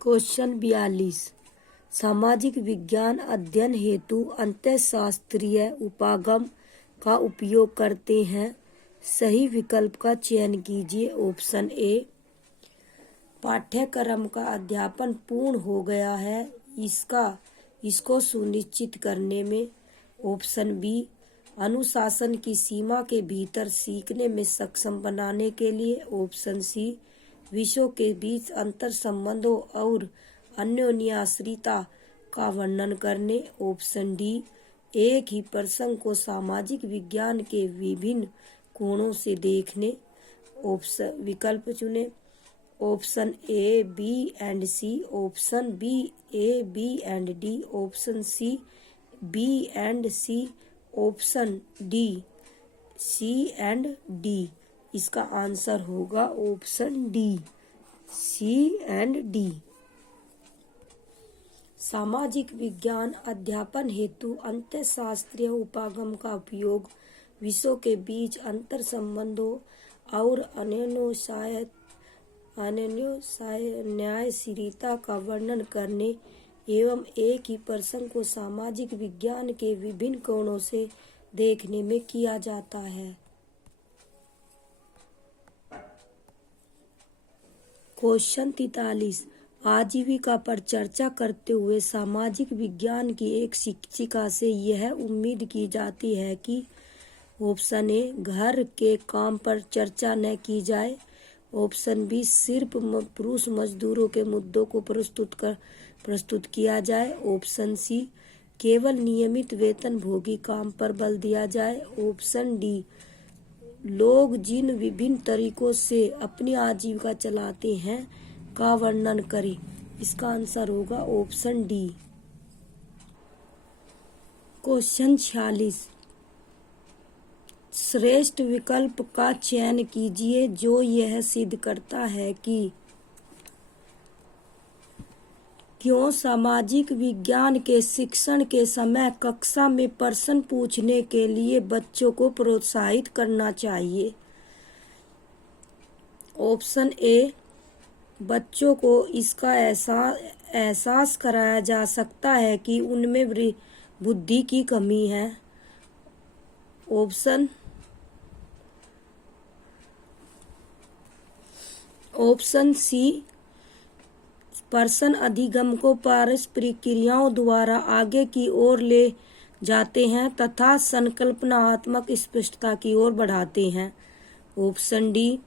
Question 42। सामाजिक विज्ञान अध्ययन हेतु अंतःशास्त्रीय उपागम का उपयोग करते हैं। सही विकल्प का चयन कीजिए। Option A. पाठ्यक्रम का अध्यापन पूर्ण हो गया है इसको सुनिश्चित करने में। Option B. अनुशासन की सीमा के भीतर सीखने में सक्षम बनाने के लिए। Option C. विषयों के बीच अंतर संबंधों और अन्योन्याश्रिता का वर्णन करने। Option D. एक ही प्रसंग को सामाजिक विज्ञान के विभिन्न कोणों से देखने। ऑप्शन विकल्प चुने। Option A, B and C. Option B A, B and D. Option C B and C. Option D C and D. इसका आंसर होगा option D, C and D. सामाजिक विज्ञान अध्यापन हेतु अंतःशास्त्रीय उपागम का उपयोग विषयों के बीच अंतर संबंधों और अन्योन्याश्रिता का वर्णन करने एवं एक ही प्रसंग को सामाजिक विज्ञान के विभिन्न कोणों से देखने में किया जाता है। क्वेश्चन 43। आजीविका पर चर्चा करते हुए सामाजिक विज्ञान की एक शिक्षिका से यह उम्मीद की जाती है कि ऑप्शन ए। घर के काम पर चर्चा न की जाए। Option B. सिर्फ पुरुष मजदूरों के मुद्दों को प्रस्तुत किया जाए। Option C. केवल नियमित वेतन भोगी काम पर बल दिया जाए। Option D. लोग जिन विभिन्न तरीकों से अपनी आजीविका चलाते हैं का वर्णन करें। इसका आंसर होगा ऑप्शन डी। क्वेश्चन 46। श्रेष्ठ विकल्प का चयन कीजिए जो यह सिद्ध करता है कि क्यों सामाजिक विज्ञान के शिक्षण के समय कक्षा में प्रश्न पूछने के लिए बच्चों को प्रोत्साहित करना चाहिए। Option A. बच्चों को इसका एहसास कराया जा सकता है कि उनमें बुद्धि की कमी है। Option C. प्रश्न अधिगम को पारस्परिक क्रियाओं द्वारा आगे की ओर ले जाते हैं तथा संकल्पनात्मक स्पष्टता की ओर बढ़ाते हैं। Option D.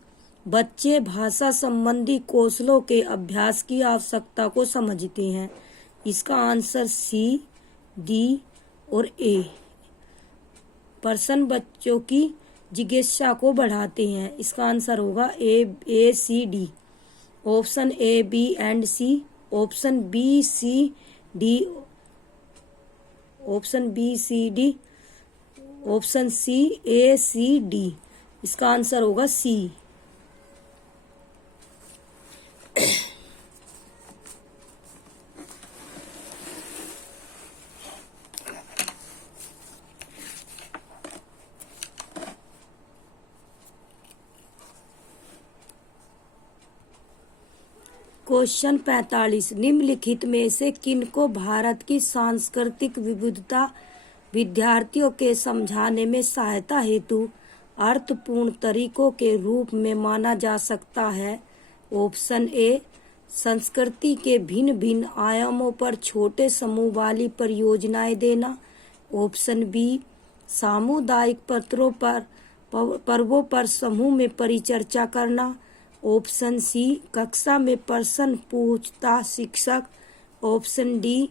बच्चे भाषा संबंधी कौशलों के अभ्यास की आवश्यकता को समझते हैं। इसका आंसर सी, डी और ए। प्रश्न बच्चों की जिज्ञासा को बढ़ाते हैं। इसका आंसर होगा A C D. Option A, B and C. Option B C D. Option B C D. Option C A C D. इसका आंसर होगा सी। क्वेश्चन 45। निम्नलिखित में से किनको भारत की सांस्कृतिक विविधता विद्यार्थियों के समझाने में सहायता हेतु अर्थपूर्ण तरीकों के रूप में माना जा सकता है। Option A. संस्कृति के भिन्न भिन्न आयामों पर छोटे समूह वाली परियोजनाएं देना। Option B. सामुदायिक पर्वों पर समूह में परिचर्चा करना। Option C. कक्षा में प्रश्न पूछता शिक्षक। Option D.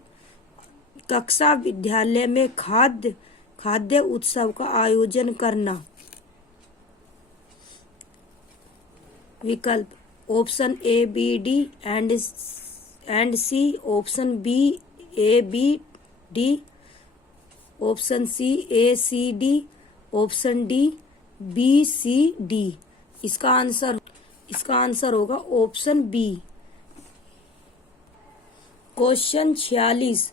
कक्षा विद्यालय में खाद्य उत्सव का आयोजन करना। विकल्प option A, B, D and C. Option B A, B, D. Option C A, C, D. Option D B, C, D. इसका आंसर होगा ऑप्शन बी। क्वेश्चन 46।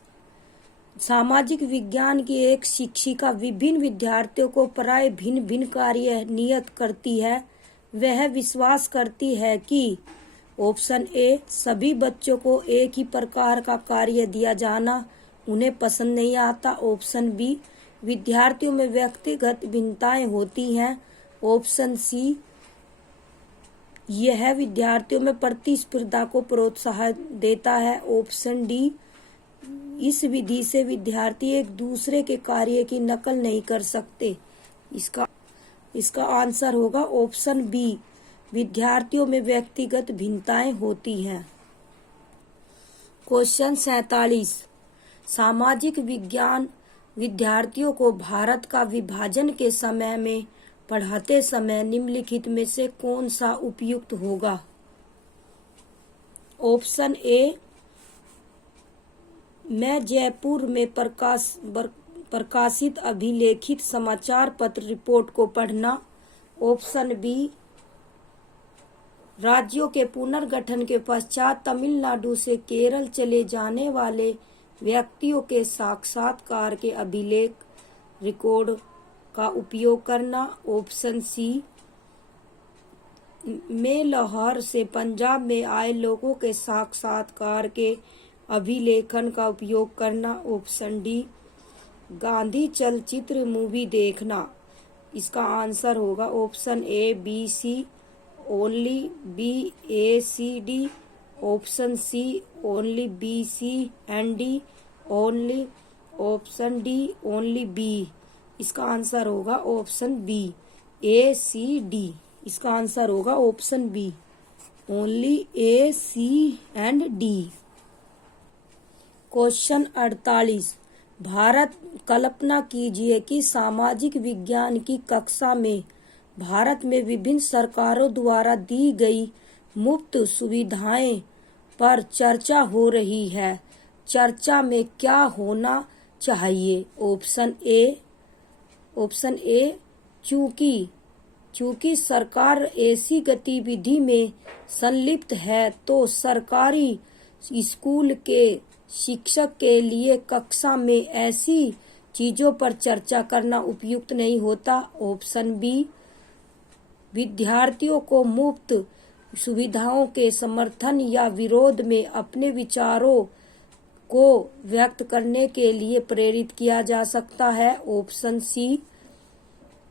सामाजिक विज्ञान की एक शिक्षिका विभिन्न विद्यार्थियों को प्राय भिन्न भिन्न कार्य नियत करती है। वह विश्वास करती है कि ऑप्शन ए, सभी बच्चों को एक ही प्रकार का कार्य दिया जाना उन्हें पसंद नहीं आता। ऑप्शन बी, विद्यार्थियों में व्यक्तिगत भिन्नताएं होती हैं। ऑप्शन सी, यह विद्यार्थियों में प्रतिस्पर्धा को प्रोत्साहन देता है। ऑप्शन डी, इस विधि से विद्यार्थी एक दूसरे के कार्य की नकल नहीं कर सकते। इसका आंसर होगा ऑप्शन बी, विद्यार्थियों में व्यक्तिगत भिन्नताएं होती हैं। क्वेश्चन 47, सामाजिक विज्ञान विद्यार्थियों को भारत का विभाजन के समय में पढ़ाते समय निम्नलिखित में से कौन सा उपयुक्त होगा? ऑप्शन ए, मैं जयपुर में प्रकाशित अभिलेखित समाचार पत्र रिपोर्ट को पढ़ना। ऑप्शन बी, राज्यों के पुनर्गठन के पश्चात तमिलनाडु से केरल चले जाने वाले व्यक्तियों के साक्षात्कार के अभिलेख रिकॉर्ड का उपयोग करना। ऑप्शन सी, में लाहौर से पंजाब में आए लोगों के साक्षात्कार के अभिलेखन का उपयोग करना। ऑप्शन डी, गांधी चलचित्र मूवी देखना। इसका आंसर होगा option A, B, C, only B, A, C, D. Option C, only B, C and D. Only option D, only B. इसका आंसर होगा option B, A, C, D. इसका answer होगा option B, only A, C and D. Question 48, कल्पना कीजिए कि सामाजिक विज्ञान की कक्षा में भारत में विभिन्न सरकारों द्वारा दी गई मुफ्त सुविधाएं पर चर्चा हो रही है। चर्चा में क्या होना चाहिए? ऑप्शन ए, चूंकि सरकार ऐसी गतिविधि में संलिप्त है तो सरकारी स्कूल के शिक्षक के लिए कक्षा में ऐसी चीजों पर चर्चा करना उपयुक्त नहीं होता। ऑप्शन बी, विद्यार्थियों को मुफ्त सुविधाओं के समर्थन या विरोध में अपने विचारों को व्यक्त करने के लिए प्रेरित किया जा सकता है। ऑप्शन सी,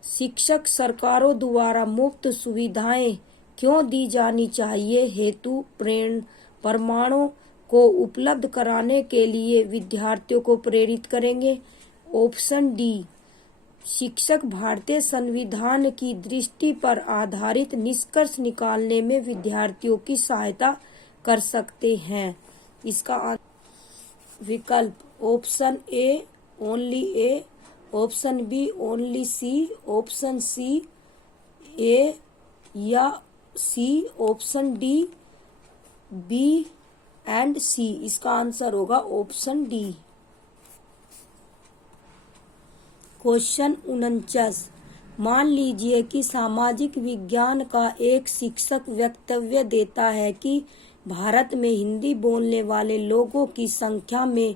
शिक्षक सरकारों द्वारा मुफ्त सुविधाएं क्यों दी जानी चाहिए हेतु प्रमाणों को उपलब्ध कराने के लिए विद्यार्थियों को प्रेरित करेंगे। ऑप्शन डी, शिक्षक भारतीय संविधान की दृष्टि पर आधारित निष्कर्ष निकालने में विद्यार्थियों की सहायता कर सकते हैं। इसका विकल्प option A, only A. Option B, only C. Option C, A या C. Option D, B and C. इसका आंसर होगा ऑप्शन डी। क्वेश्चन 49, मान लीजिए कि सामाजिक विज्ञान का एक शिक्षक वक्तव्य देता है कि भारत में हिंदी बोलने वाले लोगों की संख्या में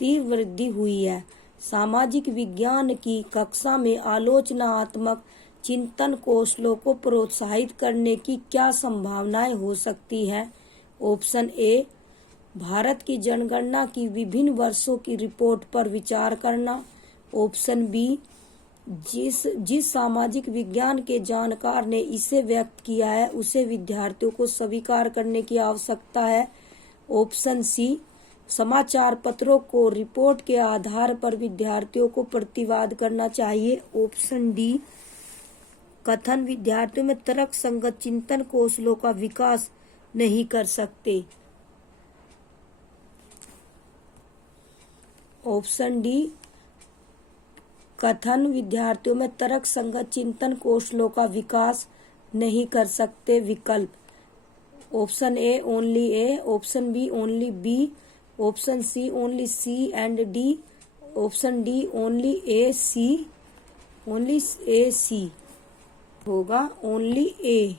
तीव्र वृद्धि हुई है। सामाजिक विज्ञान की कक्षा में आलोचनात्मक चिंतन कौशलों को प्रोत्साहित करने की क्या संभावनाएं हो सकती हैं? ऑप्शन ए, भारत की जनगणना की विभिन्न वर्षों की रिपोर्ट पर विचार करना। ऑप्शन बी, जिस सामाजिक विज्ञान के जानकार ने इसे व्यक्त किया है उसे विद्यार्थियों को स्वीकार करने की आवश्यकता है। ऑप्शन सी, समाचार पत्रों को रिपोर्ट के आधार पर विद्यार्थियों को प्रतिवाद करना चाहिए। ऑप्शन डी, कथन विद्यार्थियों में तर्क संगत चिंतन कौशलों का विकास नहीं कर सकते। ऑप्शन डी, कथन विद्यार्थियों में तर्क संगत चिंतन कौशलों का विकास नहीं कर सकते। विकल्प option A, only A. Option B, only B. Option C, only C and D. Option D, only A, C. Only A, C होगा ओनली ए।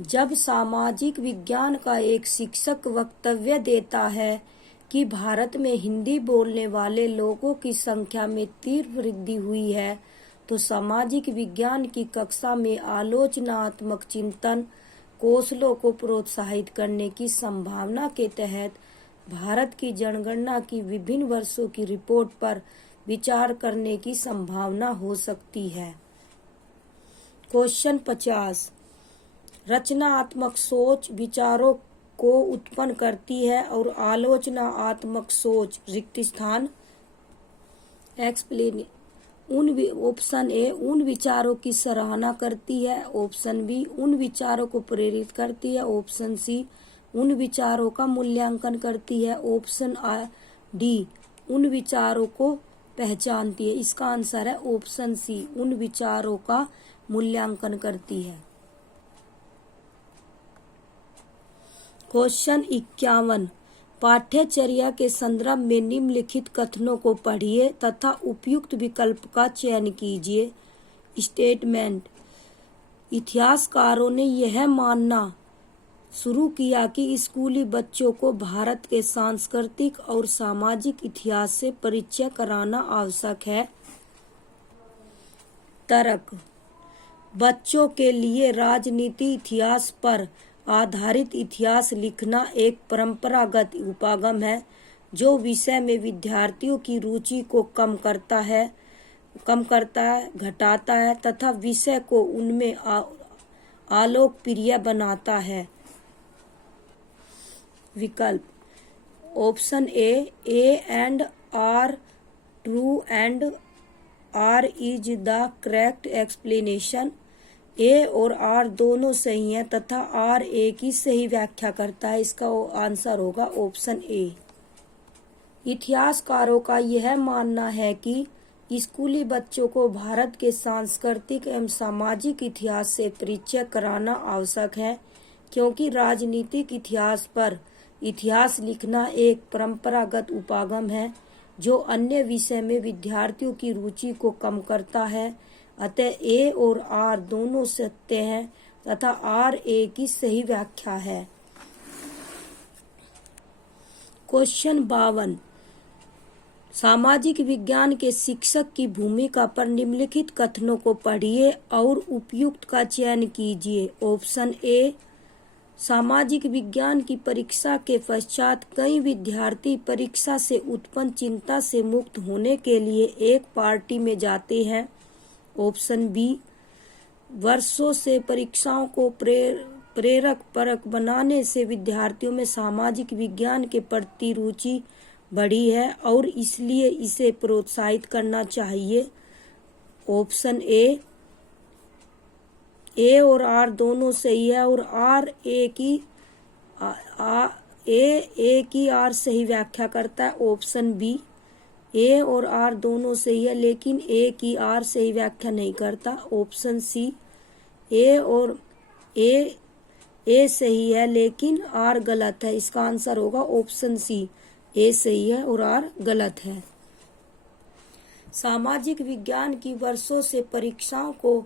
जब सामाजिक विज्ञान का एक शिक्षक वक्तव्य देता है कि भारत में हिंदी बोलने वाले लोगों की संख्या में तीव्र वृद्धि हुई है तो सामाजिक विज्ञान की कक्षा में आलोचनात्मक चिंतन कौशलों को प्रोत्साहित करने की संभावना के तहत भारत की जनगणना की विभिन्न वर्षों की रिपोर्ट पर विचार करने की संभावना हो सकती है। क्वेश्चन 50। रचनात्मक सोच विचारों को उत्पन्न करती है और आलोचनात्मक सोच रिक्त स्थान एक्सप्लेन ऑप्शन ए उन विचारों की सराहना करती है, ऑप्शन बी उन विचारों को प्रेरित करती है, ऑप्शन सी उन विचारों का मूल्यांकन करती है, ऑप्शन डी उन विचारों को पहचानती है। इसका आंसर है ऑप्शन सी उन विचारों का मूल्यांकन करती है। क्वेश्चन 51। पाठ्यचर्या के संदर्भ में निम्नलिखित कथनों को पढ़िए तथा उपयुक्त विकल्प का चयन कीजिए। स्टेटमेंट। इतिहासकारों ने यह मानना शुरू किया कि स्कूली बच्चों को भारत के सांस्कृतिक और सामाजिक इतिहास से परिचय कराना आवश्यक है। तर्क। बच्चों के लिए राजनीति इतिहास पर आधारित इतिहास लिखना एक परंपरागत उपागम है जो विषय में विद्यार्थियों की रुचि को कम करता है, घटाता है तथा विषय को उनमें आलोकप्रिय बनाता है। विकल्प। Option A and R true and R is the correct explanation. A और आर दोनों सही हैं तथा आर ए की सही व्याख्या करता है। इसका आंसर होगा ऑप्शन ए। इतिहासकारों का यह मानना है कि स्कूली बच्चों को भारत के सांस्कृतिक एवं सामाजिक इतिहास से परिचय कराना आवश्यक है क्योंकि राजनीतिक इतिहास पर इतिहास लिखना एक परंपरागत उपागम है जो अन्य विषय में विद्यार्थियों की रुचि को कम करता है। अतः ए और आर दोनों सत्य हैं तथा आर ए की सही व्याख्या है। क्वेश्चन 52। सामाजिक विज्ञान के शिक्षक की भूमिका पर निम्नलिखित कथनों को पढ़िए और उपयुक्त का चयन कीजिए। Option A. सामाजिक विज्ञान की परीक्षा के पश्चात कई विद्यार्थी परीक्षा से उत्पन्न चिंता से मुक्त होने के लिए एक पार्टी में जाते हैं। Option B. वर्षों से परीक्षाओं को प्रेरक परक बनाने से विद्यार्थियों में सामाजिक विज्ञान के प्रति रुचि बढ़ी है और इसलिए इसे प्रोत्साहित करना चाहिए। ऑप्शन ए और आर दोनों सही है और आर ए की आर सही व्याख्या करता है। Option B. ए और आर दोनों सही है लेकिन ए की आर सही व्याख्या नहीं करता। Option C. ए सही है लेकिन आर गलत है। इसका आंसर होगा ऑप्शन सी। ए सही है और आर गलत है। सामाजिक विज्ञान की वर्षों से परीक्षाओं को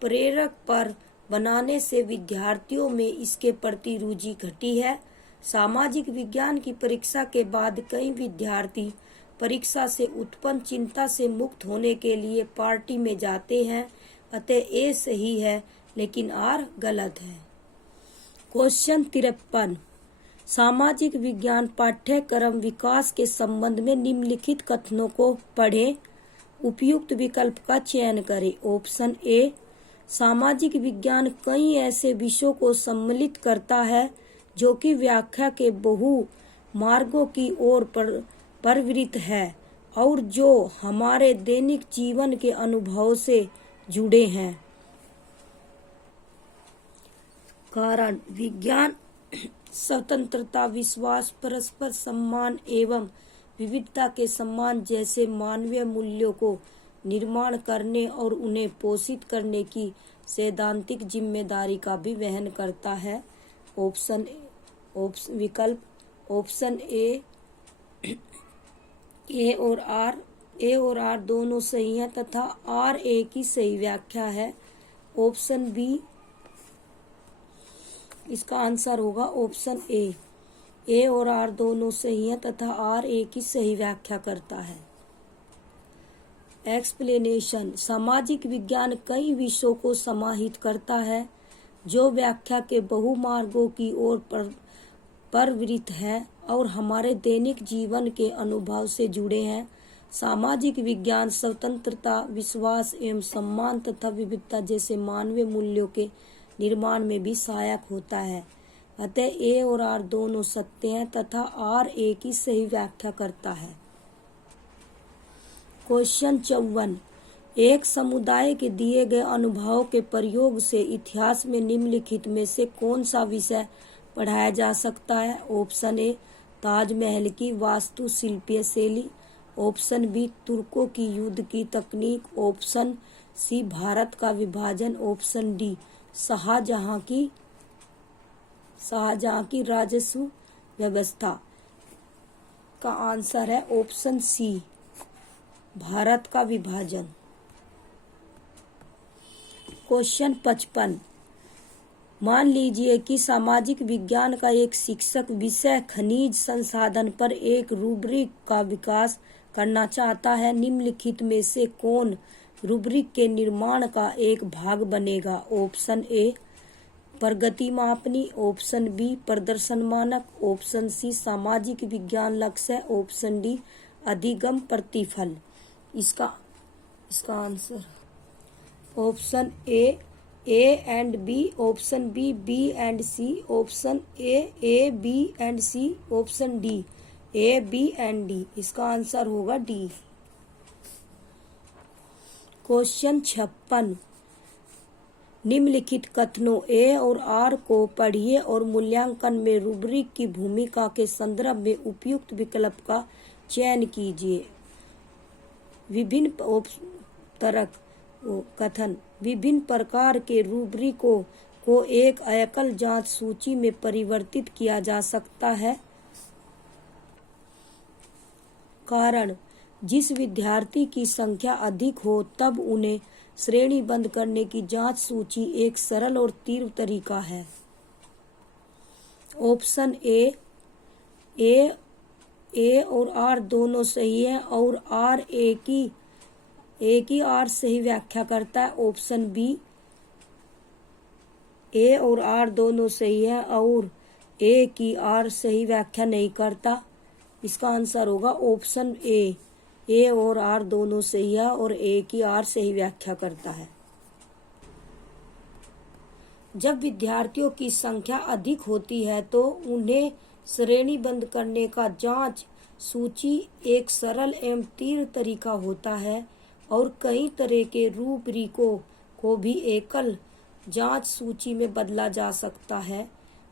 प्रेरक पर बनाने से विद्यार्थियों में इसके प्रति रुचि घटी है। सामाजिक विज्ञान की परीक्षा के बाद कई विद्यार्थी परीक्षा से उत्पन्न चिंता से मुक्त होने के लिए पार्टी में जाते हैं। अतः ए सही है लेकिन आर गलत है। क्वेश्चन 53। सामाजिक विज्ञान पाठ्यक्रम विकास के संबंध में निम्नलिखित कथनों को पढ़ें, उपयुक्त विकल्प का चयन करें। Option A. सामाजिक विज्ञान कई ऐसे विषयों को सम्मिलित करता है जो कि व्याख्या के बहु मार्गों की ओर प्रवृत्त है और जो हमारे दैनिक जीवन के अनुभव से जुड़े हैं। कारण। विज्ञान स्वतंत्रता, विश्वास, परस्पर सम्मान एवं विविधता के सम्मान जैसे मानवीय मूल्यों को निर्माण करने और उन्हें पोषित करने की सैद्धांतिक जिम्मेदारी का भी वहन करता है। विकल्प। ऑप्शन ए और आर दोनों सही हैं तथा आर ए की सही व्याख्या है। Option B. इसका आंसर होगा ऑप्शन ए और आर दोनों सही हैं तथा आर ए की सही व्याख्या करता है। एक्सप्लेनेशन। सामाजिक विज्ञान कई विषयों को समाहित करता है जो व्याख्या के बहुमार्गों की ओर प्रवृत्त है और हमारे दैनिक जीवन के अनुभव से जुड़े हैं। सामाजिक विज्ञान स्वतंत्रता, विश्वास एवं सम्मान तथा विविधता जैसे मानवीय मूल्यों के निर्माण में भी सहायक होता है। अतः ए और आर दोनों सत्य हैं तथा आर ए की सही व्याख्या करता है। क्वेश्चन 54। एक समुदाय के दिए गए अनुभवों के प्रयोग से इतिहास में निम्नलिखित में से कौन सा विषय पढ़ाया जा सकता है? ऑप्शन ए ताजमहल की वास्तुशिल्पीय शैली, ऑप्शन बी तुर्कों की युद्ध की तकनीक, ऑप्शन सी भारत का विभाजन, ऑप्शन डी शाहजहां की राजस्व व्यवस्था। का आंसर है ऑप्शन सी भारत का विभाजन। क्वेश्चन 55। मान लीजिए कि सामाजिक विज्ञान का एक शिक्षक विषय खनिज संसाधन पर एक रूब्रिक का विकास करना चाहता है। निम्नलिखित में से कौन रूब्रिक के निर्माण का एक भाग बनेगा? ऑप्शन ए प्रगति मापनी, ऑप्शन बी प्रदर्शन मानक, ऑप्शन सी सामाजिक विज्ञान लक्ष्य, ऑप्शन डी अधिगम प्रतिफल। इसका answer option A and B, option B and C, option A B and C, option D A B and D. इसका आंसर होगा डी। क्वेश्चन 56। निम्नलिखित कथनों ए और आर को पढ़िए और मूल्यांकन में रूब्रिक की भूमिका के संदर्भ में उपयुक्त विकल्प का चयन कीजिए। विभिन्न कथन। विभिन्न प्रकार के रूब्रिकों को एक एकल जांच सूची में परिवर्तित किया जा सकता है। कारण, जिस विद्यार्थी की संख्या अधिक हो तब उन्हें श्रेणीबद्ध करने की जांच सूची एक सरल और तीव्र तरीका है। ऑप्शन ए और आर दोनों सही है और आर ए की आर सही व्याख्या करता है। ऑप्शन बी ए और आर दोनों सही है और ए की आर सही व्याख्या नहीं करता। इसका आंसर होगा ऑप्शन ए और आर दोनों सही है और ए की आर सही व्याख्या करता है। जब विद्यार्थियों की संख्या अधिक होती है तो उन्हें श्रेणीबद्ध करने का जांच सूची एक सरल एवं तीव्र तरीका होता है और कई तरह के रूब्रिकों को भी एकल जांच सूची में बदला जा सकता है।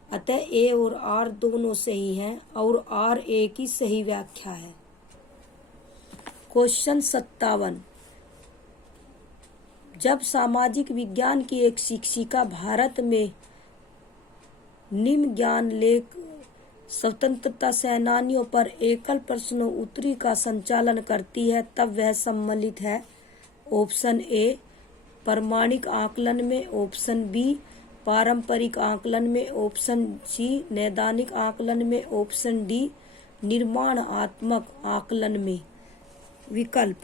अतः ए और आर दोनों सही हैं और आर ए की सही व्याख्या है। क्वेश्चन 57। जब सामाजिक विज्ञान की एक शिक्षिका भारत में निम्न ज्ञान लेख स्वतंत्रता सेनानियों पर एकल प्रश्नोत्तरी का संचालन करती है तब वह सम्मिलित है। ऑप्शन ए प्रामाणिक आकलन में, ऑप्शन बी पारंपरिक आकलन में, ऑप्शन सी नैदानिक आकलन में, ऑप्शन डी निर्माणात्मक आकलन में। विकल्प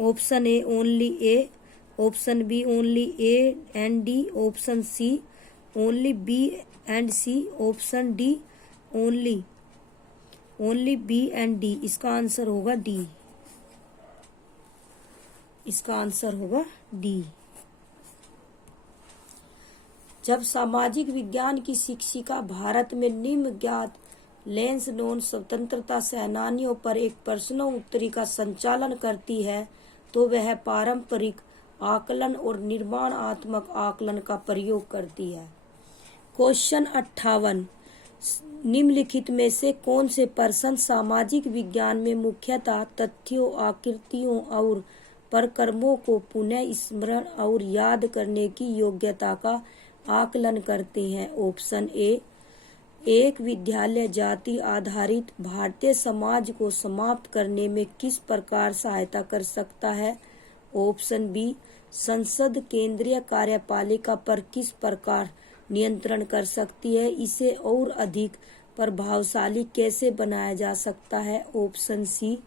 option A only A, option B only A and D, option C only B and C, option D only B and D. इसका आंसर होगा डी। इसका आंसर होगा डी। जब सामाजिक विज्ञान की शिक्षिका भारत में निम्न ज्ञात लेंस नॉन स्वतंत्रता सेनानियों पर एक प्रश्नोत्तरी का संचालन करती है तो वह पारंपरिक आकलन और निर्माणात्मक आकलन का प्रयोग करती है। क्वेश्चन 58। निम्नलिखित में से कौन से प्रश्न सामाजिक विज्ञान में मुख्यतः तथ्यों, आकृतियों और प्रक्रमों को पुनः स्मरण और याद करने की योग्यता का आकलन करते हैं? ऑप्शन ए एक विद्यालय जाति आधारित भारतीय समाज को समाप्त करने में किस प्रकार सहायता कर सकता है? ऑप्शन बी संसद केंद्रीय कार्यपालिका पर किस प्रकार नियंत्रण कर सकती है, इसे और अधिक प्रभावशाली कैसे बनाया जा सकता है? Option C.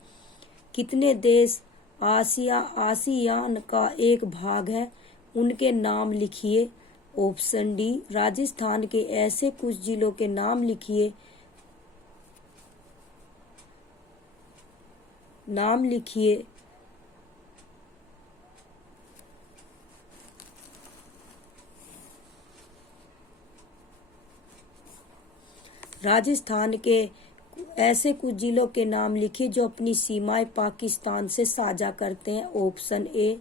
कितने देश आसियान का एक भाग है, उनके नाम लिखिए। Option D. राजस्थान के ऐसे कुछ जिलों के नाम लिखिए। राजस्थान के ऐसे कुछ जिलों के नाम लिखिए जो अपनी सीमाएं पाकिस्तान से साझा करते हैं। Option A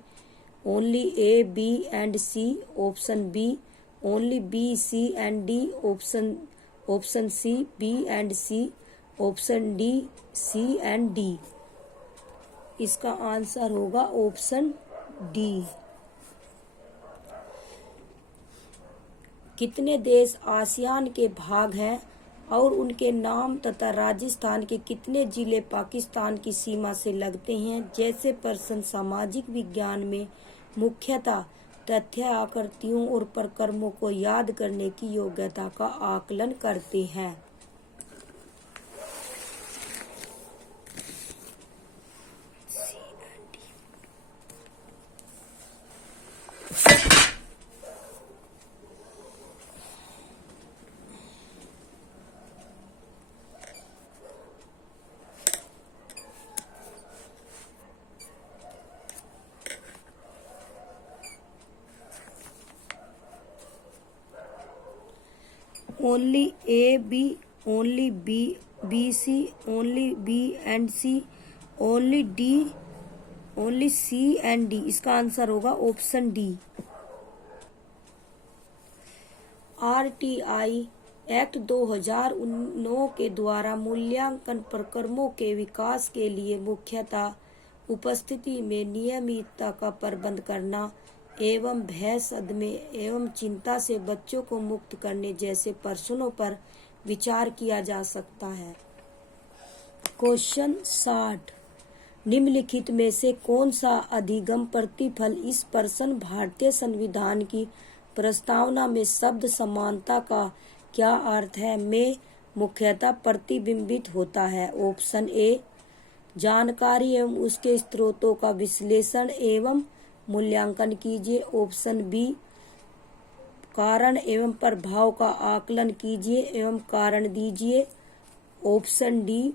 only A, B and C. Option B only B, C and D. Option C B and C. Option D C and D. इसका आंसर होगा ऑप्शन डी। कितने देश आसियान के भाग हैं और उनके नाम तथा राजस्थान के कितने जिले पाकिस्तान की सीमा से लगते हैं जैसे प्रश्न सामाजिक विज्ञान में मुख्यतः तथ्य, आकृतियों और प्रक्रमों को याद करने की योग्यता का आकलन करते हैं। Only A, B, only B, B C, only B and C, only D, only C and D. इसका आंसर होगा ऑप्शन डी। आरटीआई एक्ट 2009 के द्वारा मूल्यांकन प्रक्रमों के विकास के लिए मुख्यतः उपस्थिति में नियमितता का प्रबंध करना एवं भय, सदमे एवं चिंता से बच्चों को मुक्त करने जैसे प्रश्नों पर विचार किया जा सकता है। क्वेश्चन 60। निम्नलिखित में से कौन सा अधिगम प्रतिफल इस प्रश्न भारतीय संविधान की प्रस्तावना में शब्द समानता का क्या अर्थ है में मुख्यतः प्रतिबिंबित होता है? ऑप्शन ए जानकारी एवं उसके स्रोतों का विश्लेषण एवं मूल्यांकन कीजिए। ऑप्शन बी कारण एवं प्रभाव का आकलन कीजिए एवं कारण दीजिए। ऑप्शन डी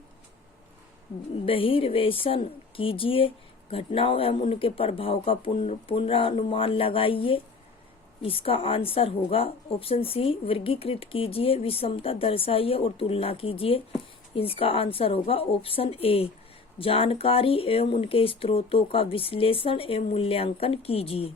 बहिर्वेशन कीजिए, घटनाओं एवं उनके प्रभाव का पुनरानुमान लगाइए। इसका आंसर होगा ऑप्शन सी वर्गीकृत कीजिए, विषमता दर्शाइए और तुलना कीजिए। इसका आंसर होगा ऑप्शन ए जानकारी एवं उनके स्रोतों का विश्लेषण एवं मूल्यांकन कीजिए।